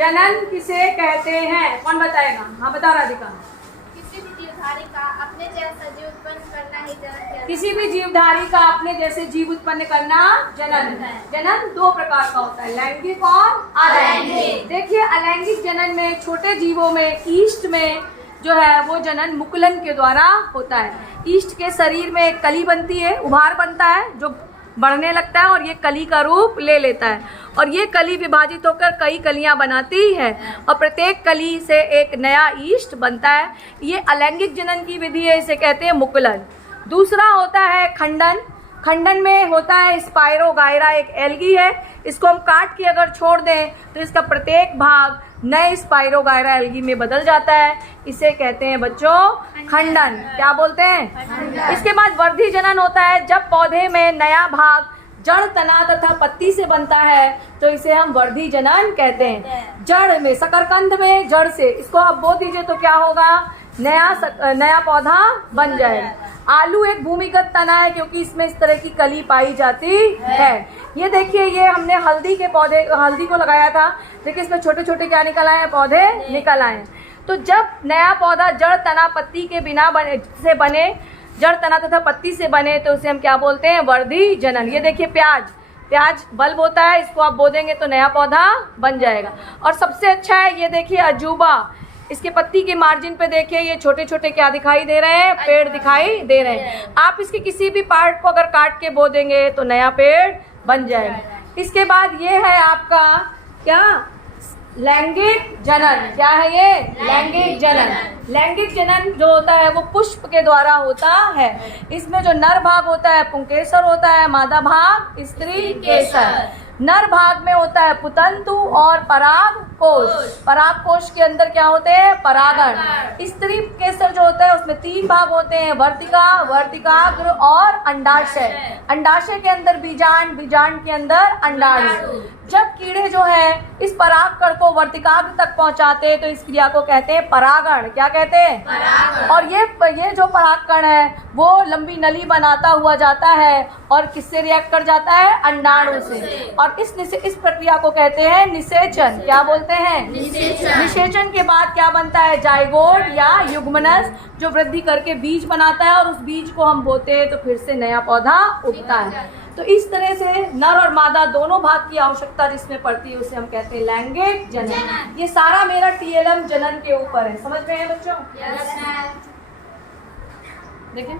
जनन किसे कहते हैं? कौन बताएगा? हाँ बता राधिका। किसी भी जीवधारी का अपने जैसा जीव उत्पन्न करना ही जनन कहलाता है। किसी भी जीवधारी का अपने जैसे जीव उत्पन्न करना जनन है। जनन दो प्रकार का होता है, लैंगिक और अलैंगिक। देखिए अलैंगिक जनन में छोटे जीवों में ईस्ट में जो है वो जनन मुकुलन के द्वारा होता है। ईस्ट के शरीर में एक कली बनती है, उभार बनता है जो बढ़ने लगता है और ये कली का रूप ले लेता है और ये कली विभाजित होकर कई कलियां बनाती है और प्रत्येक कली से एक नया ईस्ट बनता है। ये अलैंगिक जनन की विधि है, इसे कहते हैं मुकुलन। दूसरा होता है खंडन। खंडन में होता है स्पाइरोगायरा, एक एल्गी है, इसको हम काट के अगर छोड़ दें तो इसका प्रत्येक भाग नए स्पाइरोगायरा एल्गी में बदल जाता है, इसे कहते हैं बच्चों खंडन। क्या बोलते हैं? इसके बाद वर्धी जनन होता है, जब पौधे में नया भाग जड़, तना तथा पत्ती से बनता है तो इसे हम वर्धी जनन कहते हैं। जड़ में, शकरकंद में जड़ से इसको आप बो दीजिए तो क्या होगा? नया पौधा बन जाएगा। आलू एक भूमिगत तना है क्योंकि इसमें इस तरह की कली पाई जाती है। ये देखिए, ये हमने हल्दी के पौधे, हल्दी को लगाया था, देखिए इसमें छोटे छोटे क्या निकल आए हैं? पौधे निकल आए। तो जब नया पौधा जड़, तना, पत्ती के बिना बने, जड़, तना तथा पत्ती से बने तो उसे हम क्या बोलते हैं? वर्धी जनन। ये देखिए प्याज बल्ब होता है, इसको आप बो देंगे तो नया पौधा बन जाएगा। और सबसे अच्छा है ये देखिए अजूबा, इसके पत्ती के मार्जिन पे देखिए ये छोटे छोटे क्या दिखाई दे रहे हैं? पेड़ दिखाई दे रहे हैं। आप इसके किसी भी पार्ट को अगर काट के बो देंगे तो नया पेड़ बन जाएगा। इसके बाद ये है आपका क्या? लैंगिक जनन। क्या है ये? लैंगिक जनन। लैंगिक जनन जो होता है वो पुष्प के द्वारा होता है। इसमें जो नर भाग होता है पुंकेसर होता है, मादा भाग स्त्री केसर। नर भाग में होता है पुतंतु और पराग कोश। पराग कोश के अंदर क्या होते हैं? परागण। स्त्री केसर जो होता है उसमें 3 भाग होते हैं, वर्तिका, वर्तिकाग्र और अंडाशय। अंडाशय के अंदर बीजांड, बीजांड के अंदर अंडाणु। जब कीड़े जो है इस परागकण को वर्तिकाग्र तक पहुंचाते हैं तो इस क्रिया को कहते हैं परागण। क्या कहते हैं? परागण। और ये जो परागकण है वो लंबी नली बनाता हुआ जाता है और किससे रिएक्ट कर जाता है? अंडाणु से। और इस प्रक्रिया को कहते हैं निषेचन। क्या बोलते हैं? निषेचन के बाद क्या बनता है? जाइगोट या युग्मनज, जो वृद्धि करके बीज बनाता है और उस बीज को हम बोते हैं तो फिर से नया पौधा उगता है। तो इस तरह से नर और मादा दोनों भाग की आवश्यकता जिसमें पड़ती है उसे हम कहते हैं लैंगिक जनन। ये सारा मेरा TLM जनन के ऊपर है, समझ में है बच्चों? Yes ma'am. देखें।